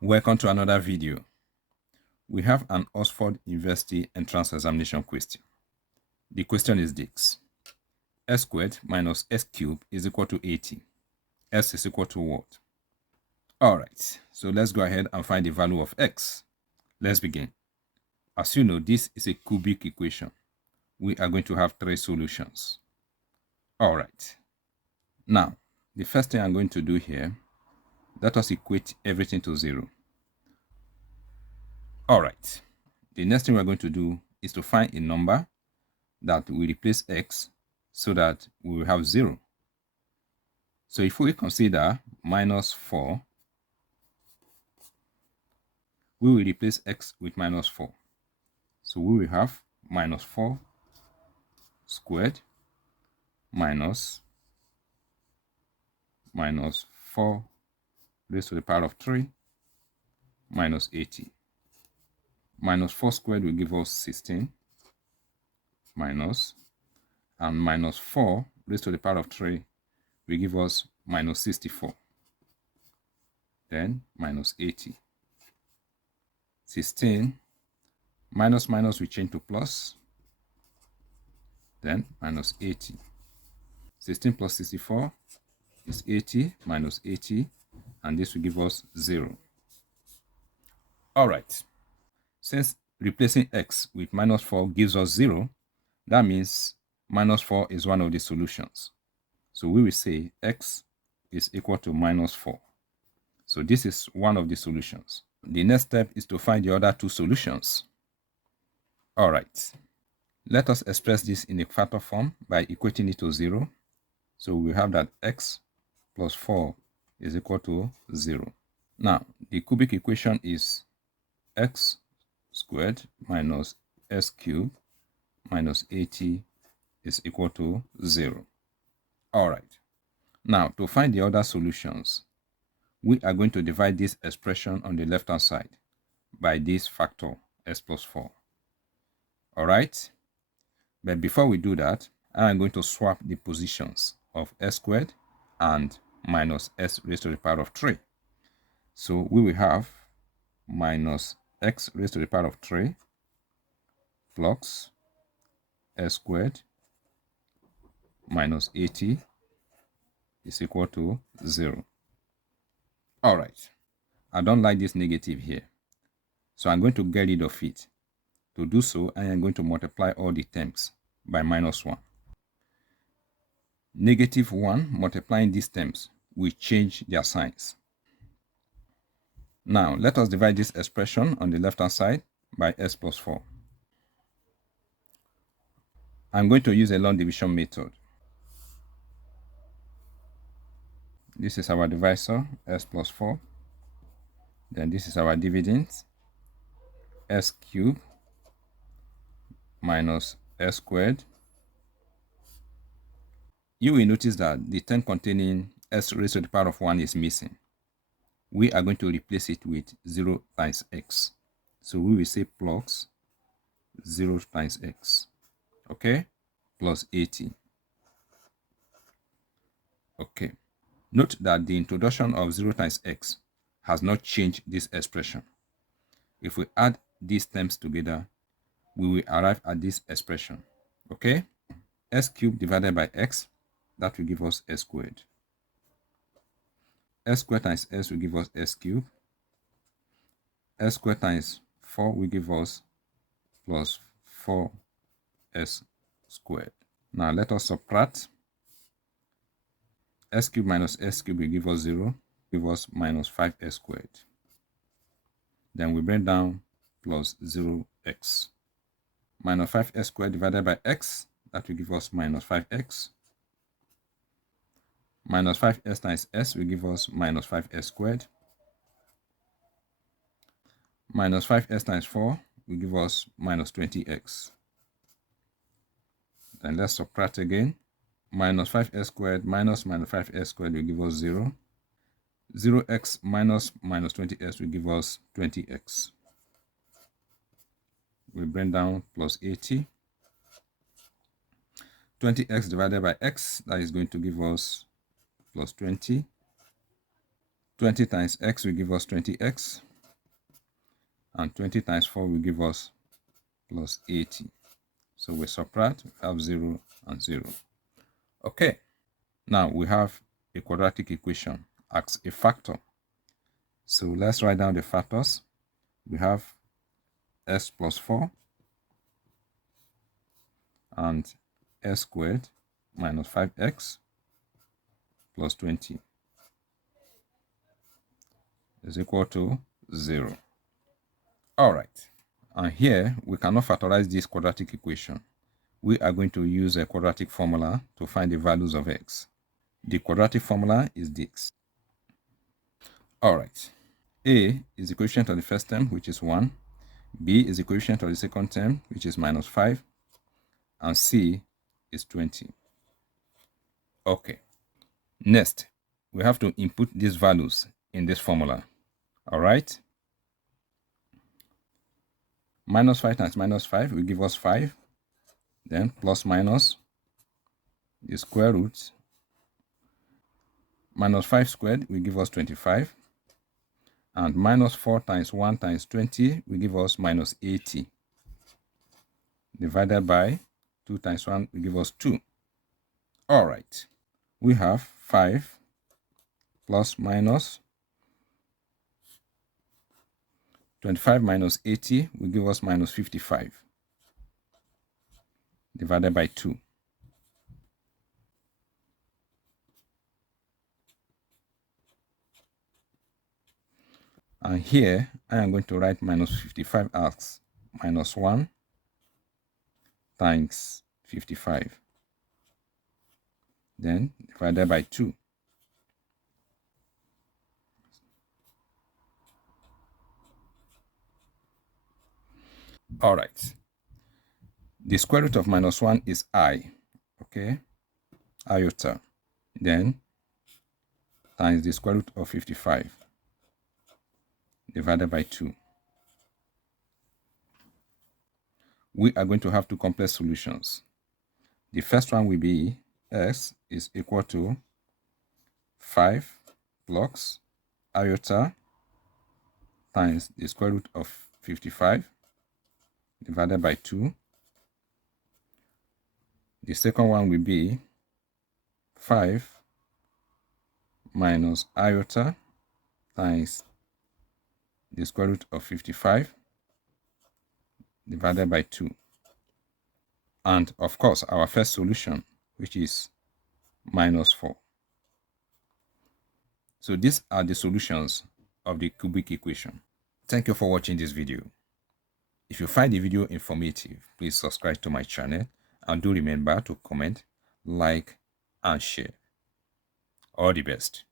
Welcome to another video. We have an Oxford University entrance examination question. The question is this: s squared minus s cubed is equal to 80. S is equal to what? Alright, so let's go ahead and find the value of x. Let's begin. As you know, this is a cubic equation. We are going to have three solutions. Alright, now the first thing I'm going to do here, let us equate everything to 0. Alright, the next thing we're going to do is to find a number that will replace x so that we will have 0. So if we consider minus 4, we will replace x with minus 4. So we will have minus 4 squared minus 4 raised to the power of 3 minus 80. Minus 4 squared will give us 16 minus, and minus 4 raised to the power of 3 will give us minus 64. Then minus 80. 16 minus minus will change to plus. Then minus 80. 16 plus 64 is 80 minus 80, and this will give us 0. Alright, since replacing x with minus 4 gives us 0, that means minus 4 is one of the solutions. So we will say x is equal to minus 4. So this is one of the solutions. The next step is to find the other two solutions. Alright, let us express this in a factor form by equating it to 0. So we have that x plus 4 is equal to 0. Now, the cubic equation is x squared minus s cubed minus 80 is equal to 0. Alright, now to find the other solutions, we are going to divide this expression on the left hand side by this factor s plus 4. Alright, but before we do that, I am going to swap the positions of s squared and minus s raised to the power of 3. So we will have minus x raised to the power of 3 plus s squared minus 80 is equal to 0. Alright, I don't like this negative here, so I'm going to get rid of it. To do so, I am going to multiply all the terms by minus 1. Negative 1 multiplying these terms will change their signs. Now, let us divide this expression on the left hand side by s plus 4. I'm going to use a long division method. This is our divisor, s plus 4. Then this is our dividend, s cubed minus s squared. You will notice that the term containing s raised to the power of 1 is missing. We are going to replace it with 0 times x. So we will say plus 0 times x, okay, plus 80. Okay, note that the introduction of 0 times x has not changed this expression. If we add these terms together, we will arrive at this expression, okay? S cubed divided by x, that will give us s squared. S squared times s will give us s cubed. S squared times 4 will give us plus 4s squared. Now let us subtract. S cubed minus s cubed will give us 0, give us minus 5s squared. Then we bring down plus 0x. Minus 5s squared divided by x, that will give us minus 5x. Minus 5s times s will give us minus 5s squared. Minus 5s times 4 will give us minus 20x. Then let's subtract again. Minus 5s squared minus minus 5s squared will give us 0. 0x minus minus 20x will give us 20x. We bring down plus 80. 20x divided by x, that is going to give us plus 20. 20 times x will give us 20x. And 20 times 4 will give us plus 80. So we subtract, we have 0 and 0. Okay, now we have a quadratic equation as a factor. So let's write down the factors. We have x plus 4 and x squared minus 5x plus 20 is equal to 0. All right, and here we cannot factorize this quadratic equation. We are going to use a quadratic formula to find the values of x. The quadratic formula is this. All right, a is the coefficient of the first term, which is 1. B is the coefficient of the second term, which is minus 5. And C is 20. Okay. Next, we have to input these values in this formula. All right. Minus 5 times minus 5 will give us 5. Then plus minus the square root. Minus 5 squared will give us 25. And minus 4 times 1 times 20 will give us minus 80. Divided by 2 times 1 will give us 2. All right. We have 5 plus minus 25 minus 80 will give us minus 55 divided by 2. And here I am going to write minus 55 as minus 1 times 55. Then divided by 2. All right. The square root of minus 1 is I. Okay. Iota. Then times the square root of 55 divided by 2. We are going to have two complex solutions. The first one will be x is equal to 5 plus iota times the square root of 55 divided by 2. The second one will be 5 minus iota times the square root of 55 divided by 2. And of course, our first solution, which is minus 4. So these are the solutions of the cubic equation. Thank you for watching this video. If you find the video informative, please subscribe to my channel and do remember to comment, like, and share. All the best.